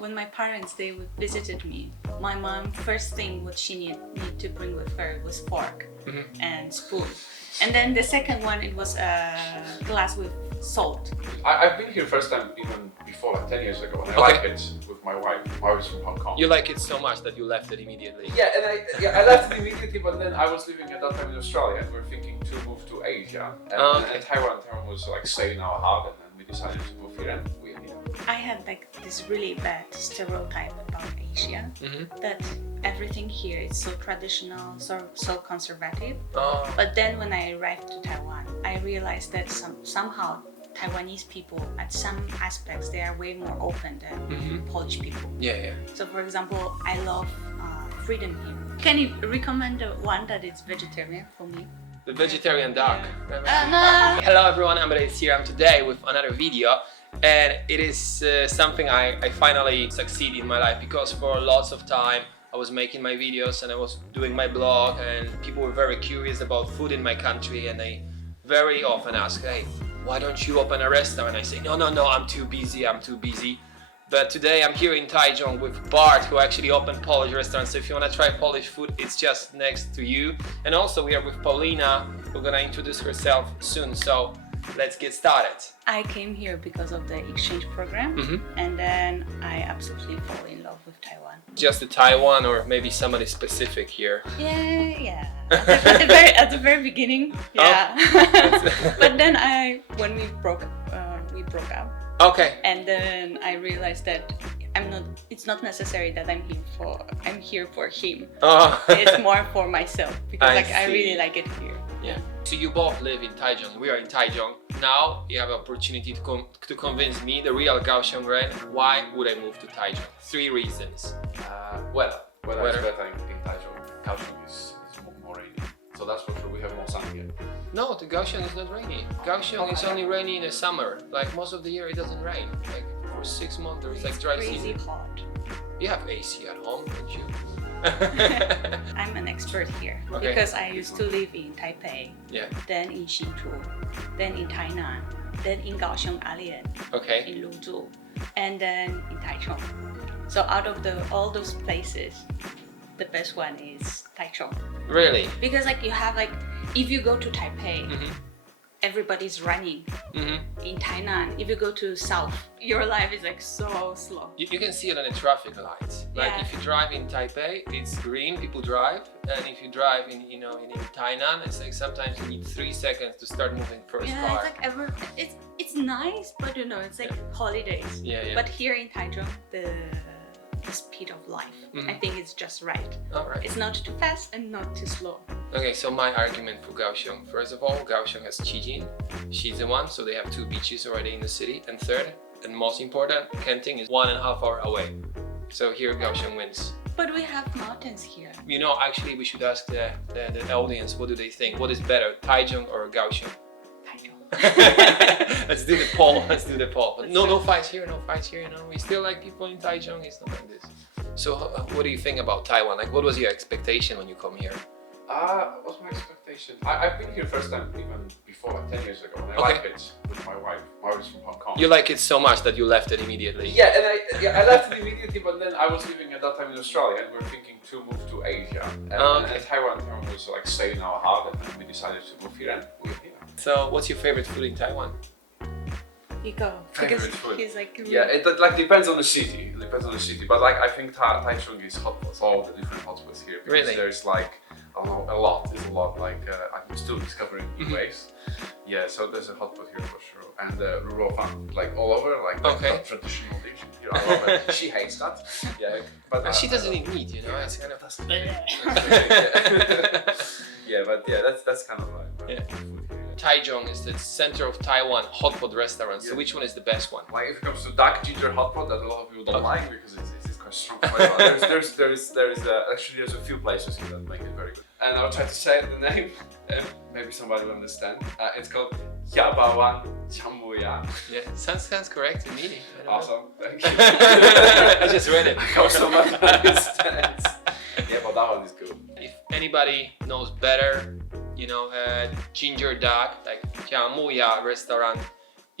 when my parents they visited me, my mom first thing what she need to bring with her was fork and spoon, and then the second one it was a glass with salt. I've been here first time even before, like 10 years ago, and I like it with my wife. My wife's from Hong Kong. You like it so much that you left it immediately. Yeah, and I left it immediately, but then I was living at that time in Australia, and we were thinking to move to Asia. And Taiwan was like staying our heart, and then we decided to move here, and we ended up. I had like this really bad stereotype about Asia, that everything here is so traditional, so conservative. But then when I arrived to Taiwan, I realized that somehow Taiwanese people, at some aspects, they are way more open than Polish people. Yeah. So, for example, I love freedom here. Can you recommend the one that is vegetarian for me? The vegetarian dog. No. Hello everyone, Andres here. I'm today with another video, and it is something I finally succeed in my life, because for lots of time I was making my videos and I was doing my blog, and people were very curious about food in my country, and they very often ask, hey, why don't you open a restaurant? I say, no, I'm too busy. But today I'm here in Taichung with Bart, who actually opened Polish restaurants. So if you want to try Polish food, it's just next to you. And also we are with Paulina, who's gonna introduce herself soon. So let's get started. I came here because of the exchange program, and then I absolutely fall in love with Taiwan. Just the Taiwan, or maybe somebody specific here? Yeah. At the very beginning, yeah. Oh. But then when we broke up. Okay. And then I realized that it's not necessary that I'm here for him. Oh. It's more for myself, because I see. really like it here. Yeah. So you both live in Taichung. We are in Taichung. Now you have an opportunity to convince me, the real Kaohsiung Ren, why would I move to Taichung? 3 reasons. Weather is better in Taichung. Kaohsiung is more rainy, so that's for sure. We have more sun here. No, the Kaohsiung is not rainy. Kaohsiung is only rainy in the summer. Like most of the year it doesn't rain. Like for 6 months there's like dry crazy season. hot. You have AC at home, don't you? I'm an expert here, Okay. because I used to live in Taipei, Yeah. then in Hsinchu, then in Tainan, then in Kaohsiung Alian, Okay. in Luzhu, and then in Taichung. So out of all those places, the best one is Taichung. Really? Because you have if you go to Taipei, everybody's running. In Tainan, if you go to south, your life is so slow. You can see it on the traffic lights. Like if you drive in Taipei, it's green, people drive, and if you drive in Tainan, it's like sometimes you need 3 seconds to start moving first car. It's nice, but it's like holidays. Yeah. But here in Taichung, the speed of life, I think it's just right. All right. It's not too fast and not too slow. Okay, so my argument for Kaohsiung. First of all, Kaohsiung has Qijin. She's the one, so they have 2 beaches already in the city. And third, and most important, Kenting is 1.5 hours away. So here Kaohsiung wins. But we have mountains here. Actually we should ask the audience, what do they think? What is better, Taichung or Kaohsiung? Let's do the poll. But no fights here. We still like people in Taichung. It's not like this. So what do you think about Taiwan? Like, what was your expectation when you come here? What's my expectation? I've been here first time even before, like 10 years ago, and I like it with my wife. My wife's from Hong Kong. You like it so much that you left it immediately. Yeah, and I left it immediately, but then I was living at that time in Australia, and we were thinking to move to Asia. And Taiwan was like staying our heart, and then we decided to move here, and we're here. So what's your favorite food in Taiwan? You go. Favorite because food. he's like... Yeah, it depends on the city. But I think Taichung is hotspots, all the different hotspots here. Because Really? There's a lot. I'm still discovering new ways. Yeah, so there's a hotspot here for sure. And rural fun, all over, that traditional dish. I love it. She hates that. Yeah, but She doesn't even eat, It's kind of... Yeah, but that's kind of my food here. Taichung is the center of Taiwan hotpot restaurants. So which one is the best one? If it comes to dark ginger hotpot, that a lot of people don't like because it's quite strong flavor. There's a few places here that make it very good. And I'll try to say the name. Maybe somebody will understand. It's called Yabawan Chamuya. Yeah, sounds correct to me. Awesome, thank you. I just read it. I hope someone understands. Yeah, but that one is good. If anybody knows better, ginger duck, like Jiamuya restaurant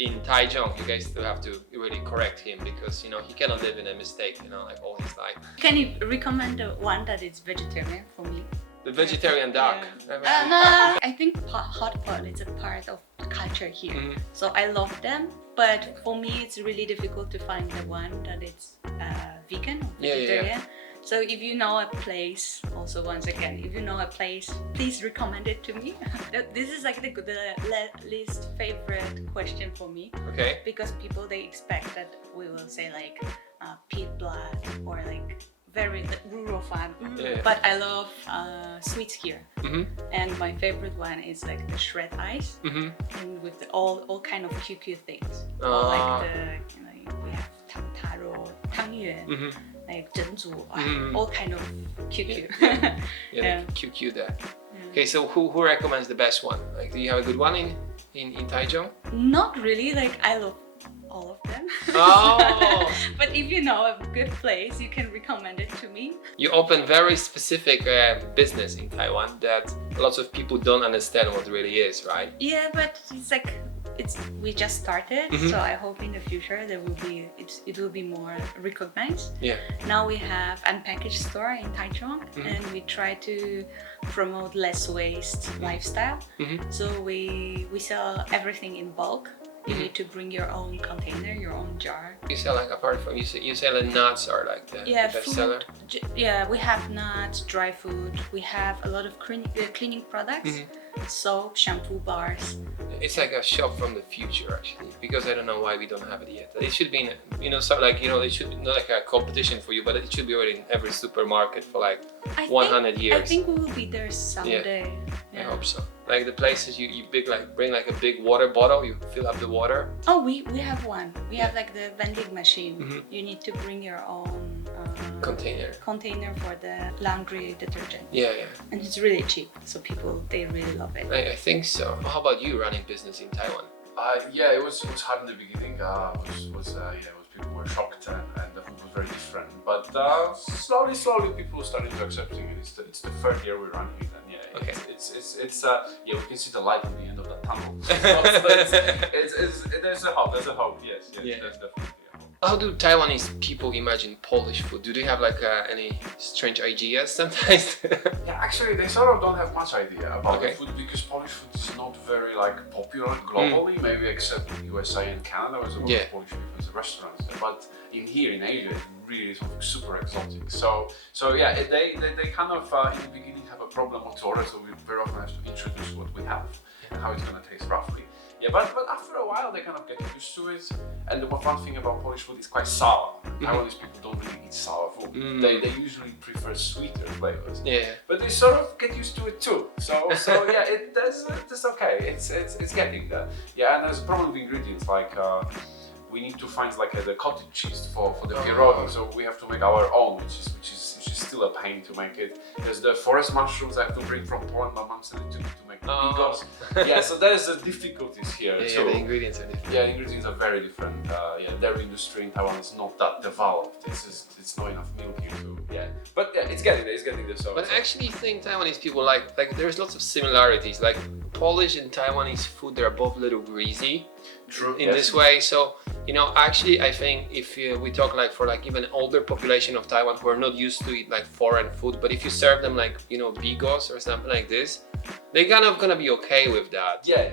in Taichung, you guys still have to really correct him because he cannot live in a mistake, like all his life. Can you recommend the one that is vegetarian for me? The vegetarian duck. Yeah. No, I think hot pot is a part of culture here. So I love them, but for me it's really difficult to find the one that is vegan or vegetarian. Yeah. So if you know a place, also once again, if you know a place, please recommend it to me. This is like the least favorite question for me. Okay. Because people, they expect that we will say like pig blood or like very rural farm. But I love sweets here. And my favorite one is like the shred ice and with all kind of cute things. Like we have taro, tangyuan. Like 珍珠, all kind of cute. Yeah, cute there. Okay, so who recommends the best one? Like, do you have a good one in Taichung? Not really. Like, I love all of them. Oh. But if you know a good place, you can recommend it to me. You open very specific business in Taiwan that lots of people don't understand what it really is, right? Yeah, but it's like we just started, so I hope in the future there will be it will be more recognized. Yeah. Now we have unpackaged store in Taichung, and we try to promote less waste lifestyle. So we sell everything in bulk. You need to bring your own container, your own jar. You sell like apart from you sell the nuts or like the best seller? Yeah, we have nuts, dry food. We have a lot of cleaning products, soap, shampoo bars. It's like a shop from the future actually, because I don't know why we don't have it yet. It should be it should be not like a competition for you, but it should be already in every supermarket for like 100 years. I think we will be there someday. Yeah. I hope so. Like the places you bring like a big water bottle, you fill up the water. Oh, we have one. We have like the vending machine. You need to bring your own container for the laundry detergent. Yeah. And it's really cheap, so people, they really love it. I think so. How about you running business in Taiwan? Yeah, it was hard in the beginning. People were shocked and the food was very different. But slowly people started to accepting it. It's the third year we run here. Okay. We can see the light at the end of the tunnel. There's a hope. Yes, there's definitely a hope. How do Taiwanese people imagine Polish food? Do they have like any strange ideas sometimes? Yeah, actually, they sort of don't have much idea about the food because Polish food is not very like popular globally. Maybe except in USA and Canada, there's a lot of Polish people in the restaurants. But in Asia, it really is something super exotic. So yeah, they kind of in the beginning have a problem what to order, so we very often have to introduce what we have and how it's gonna taste roughly. Yeah, but after a while they kind of get used to it. And the one thing about Polish food is quite sour. Taiwanese people don't really eat sour food. They usually prefer sweeter flavors. Yeah. But they sort of get used to it too. So yeah, that's okay. It's getting there. Yeah, and there's a problem with ingredients like we need to find like the cottage cheese for the pierogi, so we have to make our own, which is still a pain to make it. There's the forest mushrooms I have to bring from Poland. My mom sent it to me to make bigos. Yeah, so there's the difficulties here too. Yeah, the ingredients are different. Yeah, the ingredients are very different. Dairy industry in Taiwan is not that developed. It's not enough milk here too. Yeah, but yeah, it's getting there. So. But I actually think Taiwanese people like there's lots of similarities. Like Polish and Taiwanese food, they're both a little greasy. True. In this way, so actually I think if we talk like for like even older population of Taiwan who are not used to eat like foreign food, but if you serve them like bigos or something like this, they kind of gonna be okay with that. Yeah.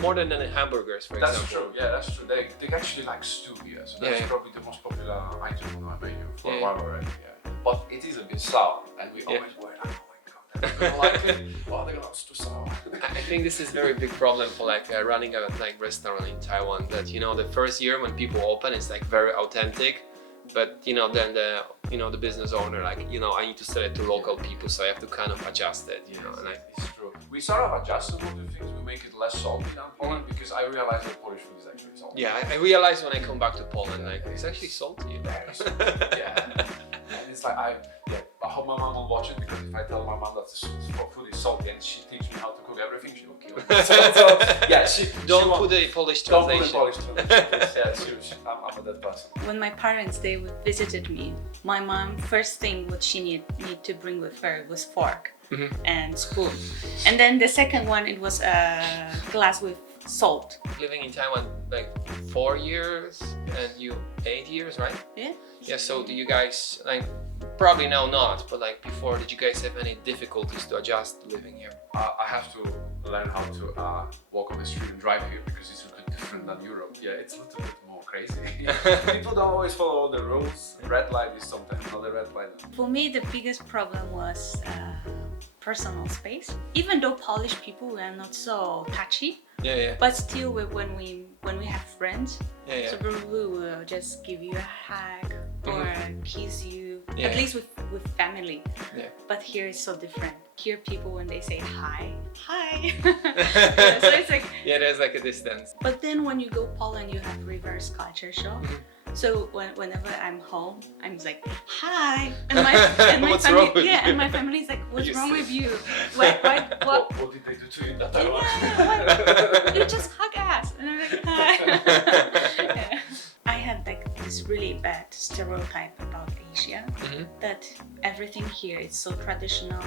More than hamburgers, for example. That's true. Yeah, that's true. They actually like stew here, so that's probably the most popular item on our menu for a while already. Yeah, but it is a bit sour, and we always worry like, oh my god, they're gonna like it. Oh, they're gonna too sour. I think this is a very big problem for like running a restaurant in Taiwan. That the first year when people open, it's like very authentic, but then the business owner like I need to sell it to local people, so I have to kind of adjust it. It's true. We sort of adjusted all the things. We make it less salty than Poland because I realized that Polish food is actually salty. Yeah, I realized when I come back to Poland, like it's actually salty. Very salty. Yeah. And it's like I hope my mom will watch it, because if I tell my mom that the food is salty and she teach me how to cook everything, she will kill me. So don't put the Polish translation. Don't put the Polish translation. I'm a dead person. When my parents visited me, my mom first thing what she need to bring with her was fork and spoon, and then the second one it was a glass with sold. Living in Taiwan like 4 years and you 8 years, right? Yeah. Yeah, so do you guys, like, probably now not, but like before, did you guys have any difficulties to adjust living here? I have to learn how to walk on the street and drive here because it's a bit different than Europe. Yeah, it's a little bit more crazy. People don't always follow all the rules. Red light is sometimes not a red light. For me, the biggest problem was personal space. Even though Polish people are not so touchy, Yeah. but still when we have friends, Yeah. so probably will just give you a hug or kiss you. Yeah. At least with family. Yeah. But here it's so different. Here people when they say hi. Yeah, so it's like. Yeah, there's like a distance. But then when you go Poland, you have reverse culture shock. So whenever I'm home, I'm just like, hi, and my What's family, wrong with you? and my family's like, what's You wrong see. with you? What? What did they do to you in that Taiwan? Yeah, you just hug us, and I'm like, hi. Yeah. I had like this really bad stereotype about Asia that everything here is so traditional,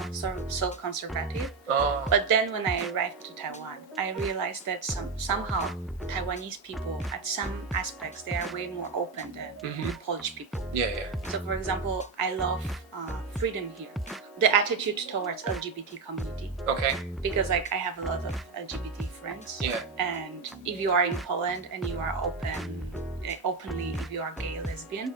so conservative. Oh. But then when I arrived to Taiwan, I realized that somehow Taiwanese people, at some aspects, they are way more open than Polish people. Yeah. So for example, I love freedom here. The attitude towards LGBT community. Okay. Because like I have a lot of LGBT friends. Yeah. And if you are in Poland and you are openly, if you are gay or lesbian,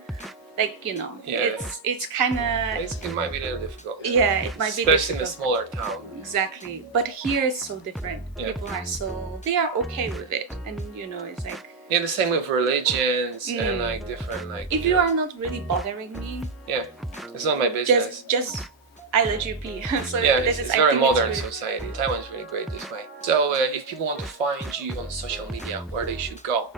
like, you know, it's kind of... It might be a little difficult. Yeah, it might be especially in a difficult. smaller town. Exactly. But here it's so different. Yeah. People are they are okay with it. And, you know, it's like... Yeah, the same with religions and like different like... If you are not really bothering me... Yeah, it's not my business. Just I let you be. So yeah, this it's is, very I think modern it's society. Taiwan's really great this way. So if people want to find you on social media, where they should go?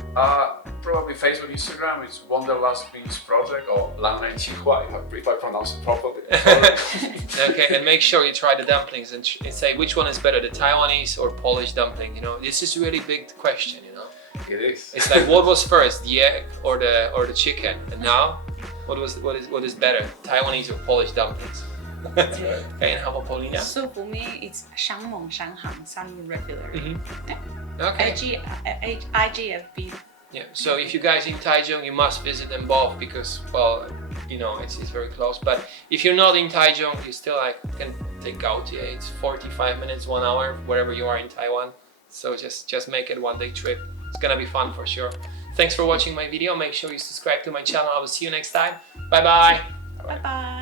Probably Facebook, Instagram. It's Wanderlust Beings Project or Lanai Qihua, if I pronounce it properly. Okay, and make sure you try the dumplings and say which one is better, the Taiwanese or Polish dumpling. You know, this is a really big question. You know, It is. it's like what was first, the egg or the chicken? And now, what is better, Taiwanese or Polish dumplings? Okay, and how about Paulina? So for me, it's 山盟山行, Sun regular. Okay. IGFB. Yeah. So if you guys in Taichung, you must visit them both because, well, you know, it's very close. But if you're not in Taichung, you still can take Gaotie. It's 45 minutes, 1 hour, wherever you are in Taiwan. So just make it one-day trip. It's gonna be fun for sure. Thanks for watching my video. Make sure you subscribe to my channel. I will see you next time. Bye bye. Bye bye.